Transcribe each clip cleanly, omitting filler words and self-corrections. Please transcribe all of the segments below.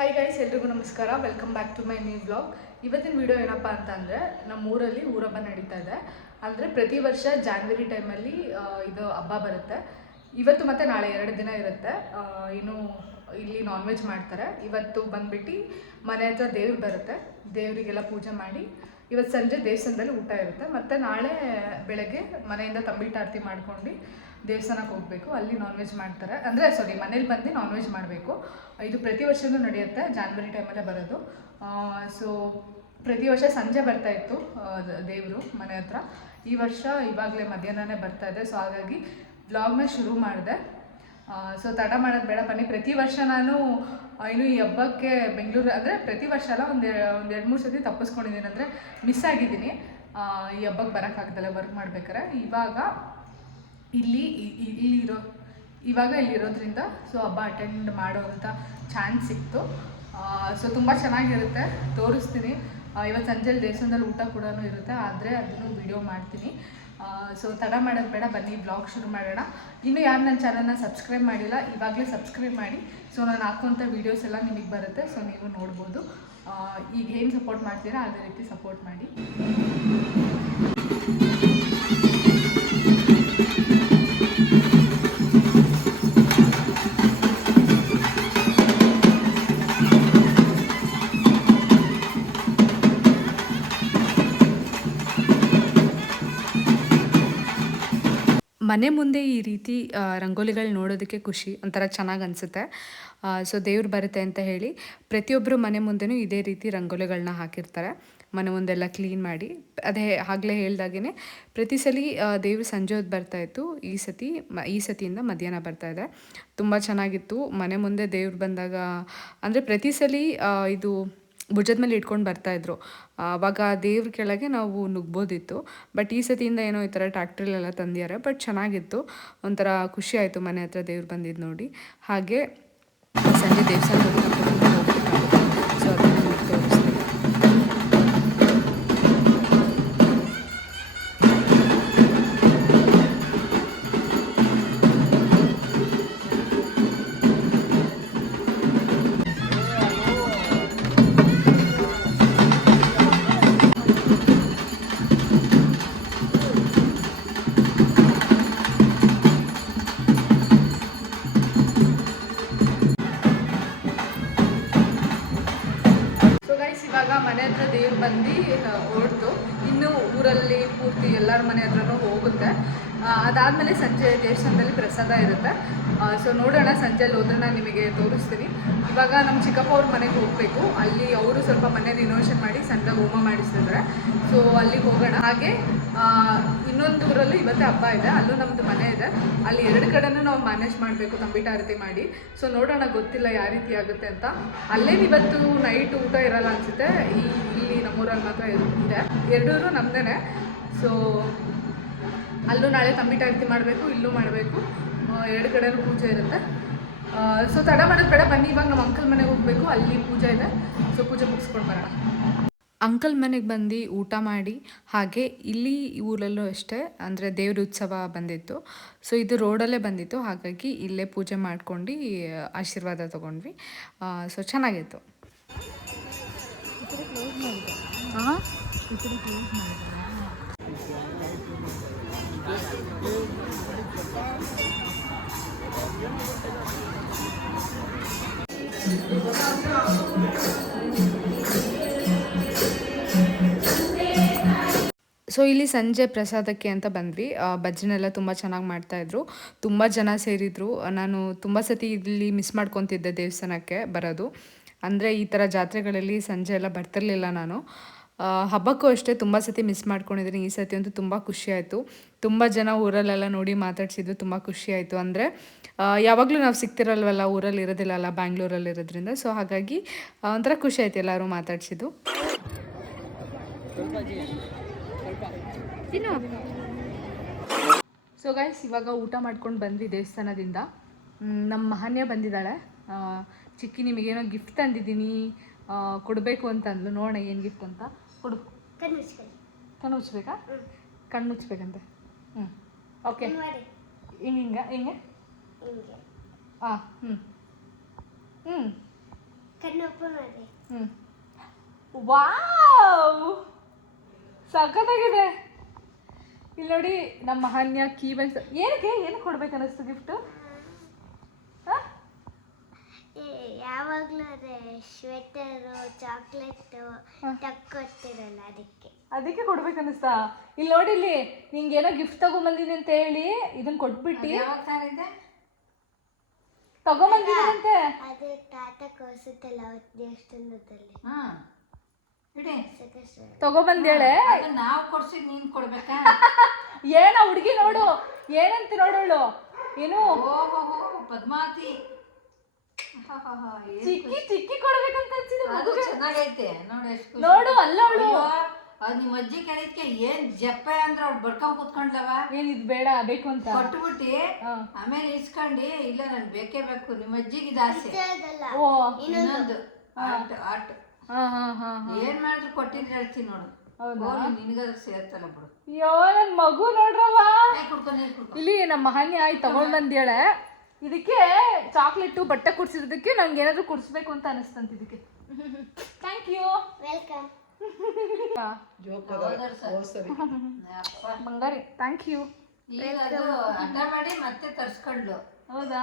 Hi guys, ಎಲ್ರಿಗೂ ನಮಸ್ಕಾರ. Welcome back to my new blog. ಇವತ್ತಿನ ವಿಡಿಯೋ ಏನಪ್ಪ ಅಂತಂದರೆ, ನಮ್ಮ ಊರಲ್ಲಿ ಊರಬ್ಬ ನಡೀತಾ ಇದೆ. ಅಂದರೆ ಪ್ರತಿ ವರ್ಷ ಜಾನ್ವರಿ ಟೈಮಲ್ಲಿ ಇದು ಹಬ್ಬ ಬರುತ್ತೆ. ಇವತ್ತು ಮತ್ತು ನಾಳೆ 2 ದಿನ ಇರುತ್ತೆ. ಇನ್ನು ಇಲ್ಲಿ ನಾನ್ ವೆಜ್ ಮಾಡ್ತಾರೆ. ಇವತ್ತು ಬಂದುಬಿಟ್ಟು ಮನೆ ಹತ್ರ ದೇವ್ರು ಬರುತ್ತೆ. ದೇವರಿಗೆಲ್ಲ ಪೂಜೆ ಮಾಡಿ ಇವತ್ತು ಸಂಜೆ ದೇವಸ್ಥಾನದಲ್ಲಿ ಊಟ ಇರುತ್ತೆ. ಮತ್ತು ನಾಳೆ ಬೆಳಗ್ಗೆ ಮನೆಯಿಂದ ತಂಬಿಟಾರತಿ ಮಾಡ್ಕೊಂಡು ದೇವಸ್ಥಾನಕ್ಕೆ ಹೋಗಬೇಕು. ಅಲ್ಲಿ ನಾನ್ ವೆಜ್ ಮಾಡ್ತಾರೆ. ಅಂದರೆ ಮನೇಲಿ ಬಂದು ನಾನ್ ವೆಜ್ ಮಾಡಬೇಕು. ಇದು ಪ್ರತಿ ವರ್ಷವೂ ನಡೆಯುತ್ತೆ. ಜಾನ್ವರಿ ಟೈಮಲ್ಲೇ ಬರೋದು. ಸೊ ಪ್ರತಿ ವರ್ಷ ಸಂಜೆ ಬರ್ತಾಯಿತ್ತು ದೇವರು ಮನೆ ಹತ್ರ. ಈ ವರ್ಷ ಇವಾಗಲೇ ಮಧ್ಯಾಹ್ನನೇ ಬರ್ತಾಯಿದೆ. ಸೊ ಹಾಗಾಗಿ ವ್ಲಾಗ್ನ ಶುರು ಮಾಡಿದೆ. ಸೊ ತಡ ಮಾಡೋದು ಬೇಡ ಬನ್ನಿ. ಪ್ರತಿ ವರ್ಷ ನಾನು ಇನ್ನು ಈ ಹಬ್ಬಕ್ಕೆ ಬೆಂಗಳೂರು ಅಂದರೆ ಪ್ರತಿ ವರ್ಷ ಅಲ್ಲ, ಒಂದು 2-3 ಸತಿ ತಪ್ಪಿಸ್ಕೊಂಡಿದ್ದೀನಿ. ಅಂದರೆ ಮಿಸ್ ಆಗಿದ್ದೀನಿ. ಈ ಹಬ್ಬಕ್ಕೆ ಬರೋಕ್ಕಾಗ್ದಲ್ಲ ವರ್ಕ್ ಮಾಡ್ಬೇಕಾರೆ. ಇಲ್ಲಿರೋದ್ರಿಂದ ಸೊ ಹಬ್ಬ ಅಟೆಂಡ್ ಮಾಡೋವಂಥ ಚಾನ್ಸ್ ಸಿಕ್ತು. ಸೊ ತುಂಬ ಚೆನ್ನಾಗಿರುತ್ತೆ, ತೋರಿಸ್ತೀನಿ. ಇವತ್ತು ಸಂಜೆಲಿ ದೇವಸ್ಥಾನದಲ್ಲಿ ಊಟ ಕೂಡ ಇರುತ್ತೆ, ಆದರೆ ಅದನ್ನು ವಿಡಿಯೋ ಮಾಡ್ತೀನಿ. ಸೊ ತಡ ಮಾಡೋದು ಬೇಡ, ಬನ್ನಿ ಬ್ಲಾಗ್ ಶುರು ಮಾಡೋಣ. ಇನ್ನೂ ಯಾರು ನನ್ನ ಚಾನಲ್ನ ಸಬ್ಸ್ಕ್ರೈಬ್ ಮಾಡಿಲ್ಲ, ಇವಾಗಲೇ ಸಬ್ಸ್ಕ್ರೈಬ್ ಮಾಡಿ. ಸೊ ನಾನು ಹಾಕುವಂಥ ವೀಡಿಯೋಸ್ ಎಲ್ಲ ನಿಮಗೆ ಬರುತ್ತೆ. ಸೊ ನೀವು ನೋಡ್ಬೋದು. ಈಗ ಏನು ಸಪೋರ್ಟ್ ಮಾಡ್ತೀರಾ ಅದೇ ರೀತಿ ಸಪೋರ್ಟ್ ಮಾಡಿ. ಮನೆ ಮುಂದೆ ಈ ರೀತಿ ರಂಗೋಲಿಗಳು ನೋಡೋದಕ್ಕೆ ಖುಷಿ, ಒಂಥರ ಚೆನ್ನಾಗಿ ಅನಿಸುತ್ತೆ. ಸೊ ದೇವ್ರು ಬರುತ್ತೆ ಅಂತ ಹೇಳಿ ಪ್ರತಿಯೊಬ್ಬರು ಮನೆ ಮುಂದೆನೂ ಇದೇ ರೀತಿ ರಂಗೋಲಿಗಳನ್ನ ಹಾಕಿರ್ತಾರೆ. ಮನೆ ಮುಂದೆಲ್ಲ ಕ್ಲೀನ್ ಮಾಡಿ. ಆಗಲೇ ಹೇಳ್ದಾಗೇ ಪ್ರತಿ ಸಲ ದೇವರು ಸಂಜೆ ಹೊತ್ತು ಬರ್ತಾಯಿತ್ತು. ಈ ಸತಿಯಿಂದ ಮಧ್ಯಾಹ್ನ ಬರ್ತಾಯಿದೆ. ತುಂಬ ಚೆನ್ನಾಗಿತ್ತು. ಮನೆ ಮುಂದೆ ದೇವ್ರು ಬಂದಾಗ ಅಂದರೆ ಪ್ರತಿ ಸಲ ಇದು ಭುಜದ ಮೇಲೆ ಇಟ್ಕೊಂಡು ಬರ್ತಾಯಿದ್ರು. ಆವಾಗ ದೇವ್ರ ಕೆಳಗೆ ನಾವು ನುಗ್ಬೋದಿತ್ತು. ಬಟ್ ಈ ಸತಿಯಿಂದ ಏನೋ ಈ ಥರ ಟ್ಯಾಕ್ಟ್ರಲ್ಲೆಲ್ಲ ತಂದಿದ್ದಾರೆ. ಬಟ್ ಚೆನ್ನಾಗಿತ್ತು, ಒಂಥರ ಖುಷಿ ಆಯಿತು ಮನೆ ಹತ್ರ ದೇವ್ರು ಬಂದಿದ್ದು ನೋಡಿ. ಹಾಗೆ ಸಂಜೆ ದೇವಸ್ಥಾನದಲ್ಲಿ ಹೋಗ್ಬೇಕಾಗುತ್ತೆ. ಸೊ ಅದನ್ನು ತೋರಿಸ್ತೀನಿ. ಇವಾಗ ಮನೆ ಹತ್ರ ದೇವ್ರು ಬಂದು ಹೊರಡ್ತು. ಇನ್ನು ಊರಲ್ಲಿ ಪೂರ್ತಿ ಎಲ್ಲರ ಮನೆ ಹತ್ರನೂ ಹೋಗುತ್ತೆ. ಅದಾದಮೇಲೆ ಸಂಜೆ ದೇವಸ್ಥಾನದಲ್ಲಿ ಪ್ರಸಾದ ಇರುತ್ತೆ. ಸೊ ನೋಡೋಣ, ಸಂಜೆಯಲ್ಲಿ ಹೋದ್ರೆ ನಾನು ನಿಮಗೆ ತೋರಿಸ್ತೀನಿ. ಇವಾಗ ನಮ್ಮ ಚಿಕ್ಕಪ್ಪ ಅವ್ರ ಮನೆಗೆ ಹೋಗಬೇಕು. ಅಲ್ಲಿ ಅವರು ಸ್ವಲ್ಪ ಮನೆ ರಿನೋವೇಷನ್ ಮಾಡಿ ಸಣ್ಣದಾಗಿ ಹೋಮ ಮಾಡಿಸ್ತಿದ್ದಾರೆ. ಸೊ ಅಲ್ಲಿಗೆ ಹೋಗೋಣ. ಹಾಗೆ ಇನ್ನೊಂದು ಊರಲ್ಲೂ ಇವತ್ತೇ ಹಬ್ಬ ಇದೆ, ಅಲ್ಲೂ ನಮ್ಮದು ಮನೆ ಇದೆ. ಅಲ್ಲಿ 2 ಕಡೆನೂ ನಾವು ಮ್ಯಾನೇಜ್ ಮಾಡಬೇಕು ತಂಬಿಟಾರತಿ ಮಾಡಿ. ಸೊ ನೋಡೋಣ, ಗೊತ್ತಿಲ್ಲ ಯಾವ ರೀತಿ ಆಗುತ್ತೆ ಅಂತ. ಅಲ್ಲೇನಿವತ್ತು ನೈಟ್ ಊಟ ಇರಲ್ಲ ಅನಿಸುತ್ತೆ. ಇಲ್ಲಿ ನಮ್ಮೂರಲ್ಲಿ ಮಾತ್ರ ಇದೆ. 2 ಊರು ನಮ್ಮದೇ. ಸೊ ಅಲ್ಲೂ ನಾಳೆ ತಂಬಿಟಾರತಿ ಮಾಡಬೇಕು, ಇಲ್ಲೂ ಮಾಡಬೇಕು. 2 ಕಡೆನೂ ಪೂಜೆ ಇರುತ್ತೆ. ಸೊ ತಡ ಮಾಡೋದು ಬೇಡ, ಬನ್ನಿ. ಇವಾಗ ನಮ್ಮ ಅಂಕಲ್ ಮನೆಗೆ ಹೋಗಬೇಕು, ಅಲ್ಲಿ ಪೂಜೆ ಇದೆ. ಸೊ ಪೂಜೆ ಮುಗಿಸ್ಕೊಂಡು ಬರೋಣ. ಅಂಕಲ್ ಮನೆಗೆ ಬಂದು ಊಟ ಮಾಡಿ, ಹಾಗೆ ಇಲ್ಲಿ ಊರಲ್ಲೂ ಅಷ್ಟೇ ಅಂದರೆ ದೇವ್ರ ಉತ್ಸವ ಬಂದಿತ್ತು. ಸೊ ಇದು ರೋಡಲ್ಲೇ ಬಂದಿತ್ತು, ಹಾಗಾಗಿ ಇಲ್ಲೇ ಪೂಜೆ ಮಾಡ್ಕೊಂಡು ಆಶೀರ್ವಾದ ತೊಗೊಂಡ್ವಿ. ಸೊ ಚೆನ್ನಾಗಿತ್ತು. ಸೊ ಇಲ್ಲಿ ಸಂಜೆ ಪ್ರಸಾದಕ್ಕೆ ಅಂತ ಬಂದ್ವಿ. ಭಜನೆಲ್ಲ ತುಂಬ ಚೆನ್ನಾಗಿ ಮಾಡ್ತಾಯಿದ್ರು. ತುಂಬ ಜನ ಸೇರಿದ್ರು. ನಾನು ತುಂಬ ಸತಿ ಇಲ್ಲಿ ಮಿಸ್ ಮಾಡ್ಕೊತಿದ್ದೆ ದೇವಸ್ಥಾನಕ್ಕೆ ಬರೋದು. ಅಂದರೆ ಈ ಥರ ಜಾತ್ರೆಗಳಲ್ಲಿ ಸಂಜೆ ಎಲ್ಲ ಬರ್ತಿರ್ಲಿಲ್ಲ ನಾನು. ಹಬ್ಬಕ್ಕೂ ಅಷ್ಟೇ ತುಂಬ ಸತಿ ಮಿಸ್ ಮಾಡ್ಕೊಂಡಿದ್ದೀನಿ. ಈ ಸತಿ ಅಂತೂ ತುಂಬ ಖುಷಿಯಾಯಿತು. ತುಂಬ ಜನ ಊರಲ್ಲೆಲ್ಲ ನೋಡಿ ಮಾತಾಡ್ಸಿದ್ರು, ತುಂಬ ಖುಷಿಯಾಯಿತು. ಅಂದರೆ ಯಾವಾಗಲೂ ನಾವು ಸಿಗ್ತಿರಲ್ವಲ್ಲ, ಊರಲ್ಲಿ ಇರೋದಿಲ್ಲಲ್ಲ, ಬ್ಯಾಂಗ್ಳೂರಲ್ಲಿ ಇರೋದ್ರಿಂದ. ಸೊ ಹಾಗಾಗಿ ಒಂಥರ ಖುಷಿ ಆಯಿತು ಎಲ್ಲರೂ ಮಾತಾಡ್ಸಿದ್ದು. ಸೊ ಗೈಸ್, ಇವಾಗ ಊಟ ಮಾಡ್ಕೊಂಡು ಬಂದ್ವಿ ದೇವಸ್ಥಾನದಿಂದ. ನಮ್ಮ ಮಹಾನ್ಯ ಬಂದಿದ್ದಾಳೆ. ಚಿಕ್ಕಿ, ನಿಮಗೇನೋ ಗಿಫ್ಟ್ ತಂದಿದ್ದೀನಿ, ಕೊಡಬೇಕು ಅಂತಂದ್ಲು. ನೋಡೋಣ ಏನು ಗಿಫ್ಟ್ ಅಂತ. ಕೊಡು. ಕಣ್ಣು ಮುಚ್ಚಬೇಕಾ? ಕಣ್ಣು ಮುಚ್ಚಬೇಕಂತೆ. ಓಕೆ. ಹಿಂಗೆ ಹಾಂ. ವಾವ್ ಸಖತ್ತಾಗಿದೆ. ಇಲ್ಲಿ ನೋಡಿ ನಮ್ಮ ಮಹಾನ್ಯ ಕೀ ಬೆಲ್ಸ್. ಏನಕ್ಕೆ ಕೊಡ್ಬೇಕು ಅನ್ನಿಸ್ತು ಗಿಫ್ಟು? ಯಾವಾಗಲೂ ಅದೇ ಸ್ವೆಟರು ಚಾಕ್ಲೇಟು ತಕ್ಕೊಡ್ತಿರಲ್ಲ ಅದಕ್ಕೆ ಕೊಡ್ಬೇಕನ್ನಿಸ್ತಾ? ಇಲ್ಲಿ ನೋಡಿ, ಇಲ್ಲಿ ನಿಂಗೆ ಏನೋ ಗಿಫ್ಟ್ ತಗೊಂಬಂದಿನಿ ಅಂತ ಹೇಳಿ ಇದನ್ನ ಕೊಟ್ಬಿಟ್ಟು ತಗೊಂಬಂದಿದಂತೆ. ಅದೇ ತಾತ ಕೊಡ್ಸುತ್ತಲ್ಲ ಅವತ್ತು ದೇವಸ್ಥಾನದಲ್ಲಿ ತಗೊಂಬಂದೇಳೆ. ನಾವು ಕೊಡ್ಸಿದ್ ನೀನ್ ಕೊಡ್ಬೇಕಾ? ಏನ ಹುಡುಗಿ ನೋಡು, ಏನಂತ ನೋಡೋಳು, ಏನು ಪದ್ಮಾವತಿ ಚಿಕ್ಕಿ ಕೊಡ್ಬೇಕಂತ ಅದು ಚೆನ್ನಾಗೈತೆ ನೋಡು. ಅಲ್ಲ ಅವಳು ನಿಮ್ ಅಜ್ಜಿ ಕೇಳಿದ್ಕೆ ಏನ್ ಜಪ್ಪೆ ಅಂದ್ರೆ ಅವ್ಳು ಬಡ್ಕೊಂಡ್ ಕುತ್ಕೊಂಡ್ಲವ, ಏನಿದ್ ಬೇಡ ಬೇಕು ಅಂತ ಕೊಟ್ಬಿಟ್ಟಿ ಆಮೇಲೆ ಇಸ್ಕೊಂಡಿ, ಇಲ್ಲ ನನ್ ಬೇಕೇ ಬೇಕು. ನಿಮ್ ಅಜ್ಜಿಗೆ ಇದು ಆಸೆ. ಇನ್ನೊಂದು ಆಟ ಏನ್ ಮಾಡಿದ್ರು ಕೊಟ್ಟಿದ್ರೆ ಹೇಳ್ತೀನಿ ನೋಡು. ನಿನ್ಗಾದ್ರೂ ಸೇರ್ತಲ್ಲ ಬಿಡು. ಅಯ್ಯೋ ನನ್ ಮಗು ನೋಡ್ರವ. ಇಲ್ಲಿ ನಮ್ಮ ಮಹಾನ್ಯ ಆಯ್ತು ತಗೊಂಡ್ ಬಂದೇಳೆ. ಇದಕ್ಕೆ ಚಾಕ್ಲೇಟು ಬಟ್ಟೆ ಕುಡ್ಸಿರೋದಕ್ಕೆ ನಂಗೆ ಏನಾದ್ರು ಕುಡಿಸ್ಬೇಕು ಅಂತ ಅನಿಸ್ತಂತ. ಇದಕ್ಕೆ thank you, welcome Bangari, thank you. ಈಗ ಅದು ಅಡ್ಡ ಮಾಡಿ ಮತ್ತೆ ತರ್ಸ್ಕೊಂಡ್ಲು. ಹೌದಾ?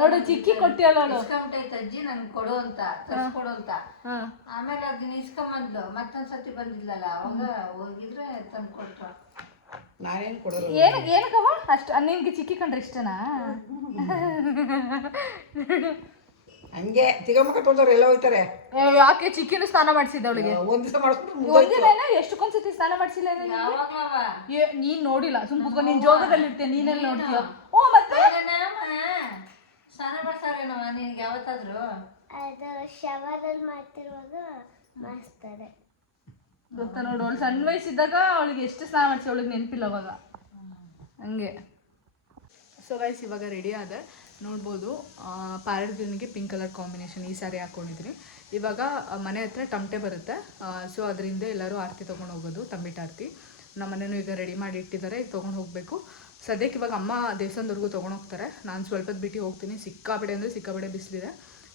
ನೋಡು ಚಿಕ್ಕಿ ಕೊಟ್ಟಿಯಲ್ಲ ಇಸ್ಕೊಂಬಿಟ್ಟೈತೆ ಅಜ್ಜಿ ನನ್ಗೆ ಕೊಡು ಅಂತ, ತರ್ಸ್ಕೊಡು ಅಂತ. ಆಮೇಲೆ ಅದನ್ನ ಇಸ್ಕೊಂಬಂದ್ಲು, ಮತ್ತೊಂದ್ಸತಿ ಬಂದಿದ್ಲಲ್ಲ ಅವಾಗ ಹೋಗಿದ್ರೆ ತಂದು ಕೊಡ್ತಾಳ. ನಾನೇನು ಕೊಡೋದು ಏನಕ್ಕವ ಅಷ್ಟು? ನಿನ್ಗೆ ಚಿಕ್ಕಿ ಕಂಡ್ರೆ ಇಷ್ಟನಾ? ಹಂಗೆ ತಿಗಮಕ ತೊಳ್ದವ್ರು ಎಲ್ಲ ಹೋಗ್ತಾರೆ. ಯಾಕೆ ಚಿಕ್ಕಿನೂ ಸ್ನಾನ ಮಾಡಿಸಿದ್ದ ಅವಳಿಗೆ? ಒಂದ್ ದಿವಸ ಮಾಡಿಸ್ಬಿಟ್ಟು ಒಂದಿನ ಎಷ್ಟಕ್ಕೊಂದ್ಸತಿ ಸ್ನಾನ ಮಾಡಿಸಿಲ್ಲ? ನೀನ್ ನೋಡಿಲ್ಲ, ಸುಮ್ ಕುತ್ಕೊಂಡು ನಿನ್ ಜೋಗದಲ್ಲಿ ಇರ್ತೇನೆ, ನೀನೆಲ್ಲ ನೋಡ್ತೀಯ? ಓ ಮತ್ತೆ ಸ್ನಾನ ಮಾಡ್ಸಾರೇನವ ನಿನ್ಗೆ ಯಾವತ್ತಾದ್ರು? ಅದು ಶವರಲ್ಲಿ ಮಾಡ್ತಿರುವಾಗ ಮಾಡಿಸ್ತಾರೆ. ಗೊತ್ತಾ ನೋಡು, ಅವಳು ಸಣ್ಣ ವಯಸ್ಸಿದ್ದಾಗ ಅವಳಿಗೆ ಎಷ್ಟು ಸ್ನಾನ ಮಾಡಿಸಿ ಅವಳಿಗೆ ನೆನಪಿಲ್ಲ ಅವಾಗ. ಹಂಗೆ. ಸೊ ಗೈಸ್ ಇವಾಗ ರೆಡಿ ಆದೆ ನೋಡ್ಬೋದು. ಪ್ಯಾರೆಟ್ ಗ್ರೀನ್ಗೆ ಪಿಂಕ್ ಕಲರ್ ಕಾಂಬಿನೇಷನ್ ಈ ಸಾರಿ ಹಾಕ್ಕೊಂಡಿದ್ದೀನಿ. ಇವಾಗ ಮನೆ ಹತ್ರ ಟಮಟೆ ಬರುತ್ತೆ, ಸೊ ಅದರಿಂದ ಎಲ್ಲರೂ ಆರತಿ ತೊಗೊಂಡು ಹೋಗೋದು, ತಂಬಿಟ್ಟು ಆರತಿ. ನಮ್ಮ ಮನೇನೂ ಈಗ ರೆಡಿ ಮಾಡಿ ಇಟ್ಟಿದ್ದಾರೆ, ಈಗ ತೊಗೊಂಡು ಹೋಗಬೇಕು. ಸದ್ಯಕ್ಕೆ ಇವಾಗ ಅಮ್ಮ ದೇವಸ್ಥಾನದವರೆಗೂ ತೊಗೊಂಡು ಹೋಗ್ತಾರೆ. ನಾನು ಸ್ವಲ್ಪದ ಬಿಟ್ಟು ಹೋಗ್ತೀನಿ. ಸಿಕ್ಕಾಪಡೆ ಅಂದರೆ ಸಿಕ್ಕಾಪಡೆ ಬಿಸಿಲಿದೆ.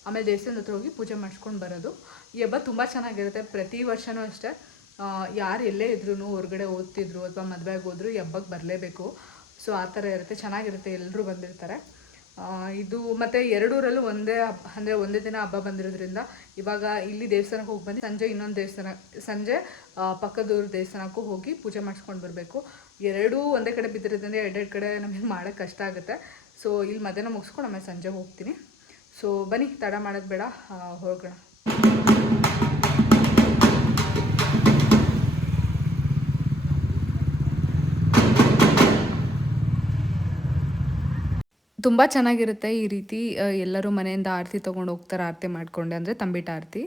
ಆಮೇಲೆ ದೇವಸ್ಥಾನದ ಹತ್ರ ಹೋಗಿ ಪೂಜೆ ಮಾಡಿಸ್ಕೊಂಡು ಬರೋದು. ಈ ಹಬ್ಬ ತುಂಬ ಚೆನ್ನಾಗಿರುತ್ತೆ. ಪ್ರತಿ ವರ್ಷವೂ ಅಷ್ಟೇ, ಯಾರು ಎಲ್ಲೇ ಇದ್ರೂ, ಹೊರಗಡೆ ಓದ್ತಿದ್ರು ಅಥವಾ ಮದುವೆಗೆ ಹೋದ್ರು ಈ ಹಬ್ಬಕ್ಕೆ ಬರಲೇಬೇಕು. ಸೊ ಆ ಥರ ಇರುತ್ತೆ, ಚೆನ್ನಾಗಿರುತ್ತೆ. ಎಲ್ಲರೂ ಬಂದಿರ್ತಾರೆ. ಇದು ಮತ್ತು ಎರಡೂರಲ್ಲೂ ಒಂದೇ ಹಬ್ಬ, ಅಂದರೆ ಒಂದೇ ದಿನ ಹಬ್ಬ ಬಂದಿರೋದ್ರಿಂದ ಇವಾಗ ಇಲ್ಲಿ ದೇವಸ್ಥಾನಕ್ಕೆ ಹೋಗಿ ಬಂದು ಸಂಜೆ ಇನ್ನೊಂದು ದೇವಸ್ಥಾನ, ಸಂಜೆ ಪಕ್ಕದೂರು ದೇವಸ್ಥಾನಕ್ಕೂ ಹೋಗಿ ಪೂಜೆ ಮಾಡಿಸ್ಕೊಂಡು ಬರಬೇಕು. ಎರಡೂ ಒಂದೇ ಕಡೆ ಬಿದ್ದಿರೋದ್ರಿಂದ ಎರಡೆರಡು ಕಡೆ ನಮಗೆ ಮಾಡೋಕ್ಕೆ ಕಷ್ಟ ಆಗುತ್ತೆ. ಸೊ ಇಲ್ಲಿ ಮಧ್ಯಾಹ್ನ ಮುಗಿಸ್ಕೊಂಡು ಆಮೇಲೆ ಸಂಜೆ ಹೋಗ್ತೀನಿ. ಸೊ ಬನ್ನಿ, ತಡ ಮಾಡೋದು ಬೇಡ, ಹೋಗೋಣ. ತುಂಬ ಚೆನ್ನಾಗಿರುತ್ತೆ ಈ ರೀತಿ. ಎಲ್ಲರೂ ಮನೆಯಿಂದ ಆರತಿ ತೊಗೊಂಡು ಹೋಗ್ತಾರೆ, ಆರತಿ ಮಾಡಿಕೊಂಡೆ, ಅಂದರೆ ತಂಬಿಟ್ಟು ಆರತಿ.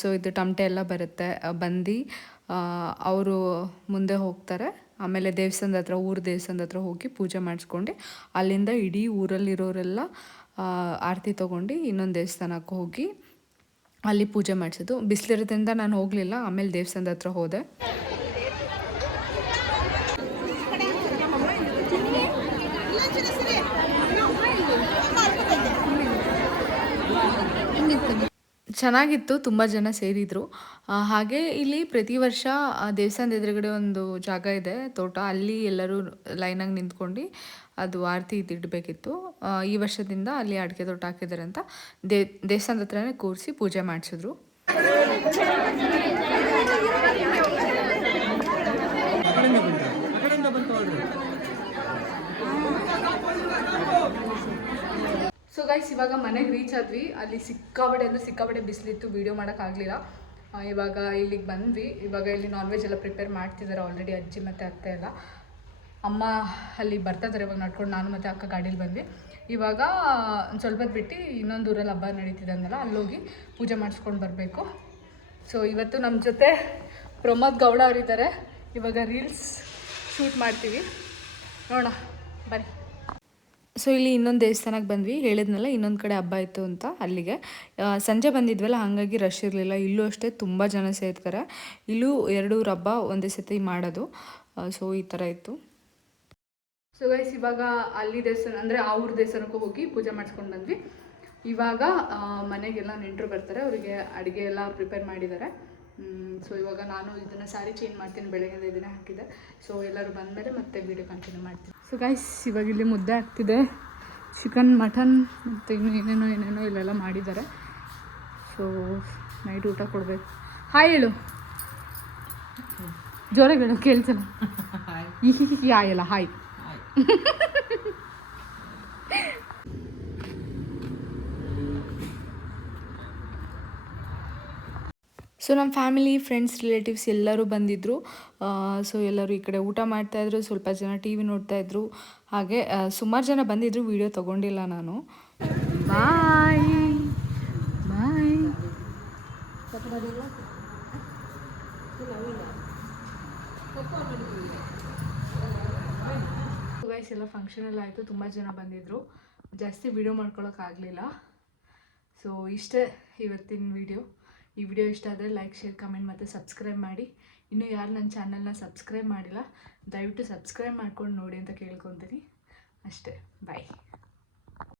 ಸೊ ಇದು ಟಮಟೆ ಎಲ್ಲ ಬರುತ್ತೆ, ಬಂದು ಅವರು ಮುಂದೆ ಹೋಗ್ತಾರೆ. ಆಮೇಲೆ ದೇವಸ್ಥಾನದ ಹತ್ರ, ಊರು ದೇವಸ್ಥಾನದ ಹತ್ರ ಹೋಗಿ ಪೂಜೆ ಮಾಡಿಸ್ಕೊಂಡು ಅಲ್ಲಿಂದ ಇಡೀ ಊರಲ್ಲಿರೋರೆಲ್ಲ ಆರತಿ ತೊಗೊಂಡು ಇನ್ನೊಂದು ದೇವಸ್ಥಾನಕ್ಕೆ ಹೋಗಿ ಅಲ್ಲಿ ಪೂಜೆ ಮಾಡಿಸೋದು. ಬಿಸಿಲಿರೋದ್ರಿಂದ ನಾನು ಹೋಗಲಿಲ್ಲ, ಆಮೇಲೆ ದೇವಸ್ಥಾನದ ಹತ್ರ ಹೋದೆ. ಚೆನ್ನಾಗಿತ್ತು, ತುಂಬ ಜನ ಸೇರಿದರು. ಹಾಗೆ ಇಲ್ಲಿ ಪ್ರತಿ ವರ್ಷ ದೇವಸ್ಥಾನದ ಎದುರುಗಡೆ ಒಂದು ಜಾಗ ಇದೆ, ತೋಟ, ಅಲ್ಲಿ ಎಲ್ಲರೂ ಲೈನಾಗಿ ನಿಂತ್ಕೊಂಡು ಅದು ಆರತಿ ಇಡಬೇಕಿತ್ತು. ಈ ವರ್ಷದಿಂದ ಅಲ್ಲಿ ಅಡಿಕೆ ತೋಟ ಹಾಕಿದ್ದಾರೆ ಅಂತ ದೇವಸ್ಥಾನದ ಹತ್ರನೇ ಕೂರಿಸಿ ಪೂಜೆ ಮಾಡಿಸಿದ್ರು. ಸೊ ಗೈಸ್ ಇವಾಗ ಮನೆಗೆ ರೀಚ್ ಆದ್ವಿ. ಅಲ್ಲಿ ಸಿಕ್ಕಾಬಡೆ ಅಂದರೆ ಸಿಕ್ಕಾಬಡೆ ಬಿಸಿಲಿತ್ತು, ವೀಡಿಯೋ ಮಾಡೋಕ್ಕಾಗಲಿಲ್ಲ. ಇವಾಗ ಇಲ್ಲಿಗೆ ಬಂದ್ವಿ. ಇವಾಗ ಇಲ್ಲಿ ನಾನ್ ವೆಜ್ ಎಲ್ಲ ಪ್ರಿಪೇರ್ ಮಾಡ್ತಿದ್ದಾರೆ ಆಲ್ರೆಡಿ ಅಜ್ಜಿ ಮತ್ತು ಅತ್ತೆ ಎಲ್ಲ. ಅಮ್ಮ ಅಲ್ಲಿ ಬರ್ತಾಯಿದ್ದಾರೆ ಇವಾಗ ನಡ್ಕೊಂಡು. ನಾನು ಮತ್ತು ಅಕ್ಕ ಗಾಡೀಲಿ ಬಂದ್ವಿ. ಇವಾಗ ಒಂದು ಸ್ವಲ್ಪ ಬಿಟ್ಟು ಇನ್ನೊಂದು ಊರಲ್ಲಿ ಹಬ್ಬ ನಡೀತಿದ್ದಂಗೆಲ್ಲ ಅಲ್ಲೋಗಿ ಪೂಜೆ ಮಾಡಿಸ್ಕೊಂಡು ಬರಬೇಕು. ಸೊ ಇವತ್ತು ನಮ್ಮ ಜೊತೆ ಪ್ರಮೋದ್ ಗೌಡ ಅವರಿದ್ದಾರೆ. ಇವಾಗ ರೀಲ್ಸ್ ಶೂಟ್ ಮಾಡ್ತೀವಿ, ನೋಡೋಣ ಬನ್ನಿ. ಸೊ ಇಲ್ಲಿ ಇನ್ನೊಂದು ದೇವಸ್ಥಾನಕ್ಕೆ ಬಂದ್ವಿ, ಹೇಳಿದ್ನಲ್ಲ ಇನ್ನೊಂದು ಕಡೆ ಹಬ್ಬ ಇತ್ತು ಅಂತ. ಅಲ್ಲಿಗೆ ಸಂಜೆ ಬಂದಿದ್ವಲ್ಲ, ಹಾಗಾಗಿ ರಶ್ ಇರಲಿಲ್ಲ. ಇಲ್ಲೂ ಅಷ್ಟೇ ತುಂಬ ಜನ ಸೇರ್ತಾರೆ. ಇಲ್ಲೂ ಎರಡು ಹಬ್ಬ ಒಂದೇ ಸತಿ ಮಾಡೋದು. ಸೊ ಈ ಥರ ಇತ್ತು. ಸೊ ಗೈಸ್ ಇವಾಗ ಅಲ್ಲಿ ದೇವಸ್ಥಾನ, ಅಂದರೆ ಆ ಊರು ದೇವಸ್ಥಾನಕ್ಕೂ ಹೋಗಿ ಪೂಜೆ ಮಾಡಿಸ್ಕೊಂಡು ಬಂದ್ವಿ. ಇವಾಗ ಮನೆಗೆಲ್ಲ ನೆಂಟರು ಬರ್ತಾರೆ, ಅವರಿಗೆ ಅಡುಗೆ ಎಲ್ಲ ಪ್ರಿಪೇರ್ ಮಾಡಿದ್ದಾರೆ. ಸೊ ಇವಾಗ ನಾನು ಇದನ್ನು ಸ್ಯಾರಿ ಚೇಂಜ್ ಮಾಡ್ತೀನಿ, ಬೆಳಗ್ಗೆ ಇದನ್ನೇ ಹಾಕಿದ್ದೆ. ಸೊ ಎಲ್ಲರೂ ಬಂದಮೇಲೆ ಮತ್ತೆ ವೀಡಿಯೋ ಕಂಟಿನ್ಯೂ ಮಾಡ್ತೀನಿ. ಸೊ ಗೈಸ್ ಇವಾಗ ಇಲ್ಲಿ ಮುದ್ದೆ ಆಗ್ತಿದೆ, ಚಿಕನ್ ಮಟನ್ ಮತ್ತು ಇನ್ನೂ ಏನೇನೋ ಇಲ್ಲೆಲ್ಲ ಮಾಡಿದ್ದಾರೆ. ಸೊ ನೈಟ್ ಊಟ ಕೊಡಬೇಕು. ಹಾಯ್ ಹೇಳು, ಜೋರಾಗಿ ಹೇಳು, ಕೇಳ್ಸಲ್ಲ. ಹಾಯಲ್ಲ, ಹಾಯ್. ಸೊ ನಮ್ಮ ಫ್ಯಾಮಿಲಿ, ಫ್ರೆಂಡ್ಸ್, ರಿಲೇಟಿವ್ಸ್ ಎಲ್ಲರೂ ಬಂದಿದ್ದರು. ಸೊ ಎಲ್ಲರೂ ಈ ಕಡೆ ಊಟ ಮಾಡ್ತಾಯಿದ್ರು, ಸ್ವಲ್ಪ ಜನ ಟಿ ವಿ ನೋಡ್ತಾಯಿದ್ರು. ಹಾಗೆ ಸುಮಾರು ಜನ ಬಂದಿದ್ದರು, ವೀಡಿಯೋ ತೊಗೊಂಡಿಲ್ಲ ನಾನು. ಬಾಯ್ ಬಾಯ್. ಗೈಸ್ ಎಲ್ಲ ಫಂಕ್ಷನೆಲ್ಲ ಆಯಿತು, ತುಂಬ ಜನ ಬಂದಿದ್ದರು, ಜಾಸ್ತಿ ವೀಡಿಯೋ ಮಾಡ್ಕೊಳಕ್ಕಾಗಲಿಲ್ಲ. ಸೊ ಇಷ್ಟೇ ಇವತ್ತಿನ ವೀಡಿಯೋ. ಈ ವಿಡಿಯೋ ಇಷ್ಟ ಆದರೆ ಲೈಕ್, ಶೇರ್, ಕಮೆಂಟ್ ಮತ್ತು ಸಬ್ಸ್ಕ್ರೈಬ್ ಮಾಡಿ. ಇನ್ನೂ ಯಾರು ನನ್ನ ಚಾನಲ್ನ ಸಬ್ಸ್ಕ್ರೈಬ್ ಮಾಡಿಲ್ಲ, ದಯವಿಟ್ಟು ಸಬ್ಸ್ಕ್ರೈಬ್ ಮಾಡ್ಕೊಂಡು ನೋಡಿ ಅಂತ ಕೇಳ್ಕೊತೀನಿ. ಅಷ್ಟೇ, ಬಾಯ್.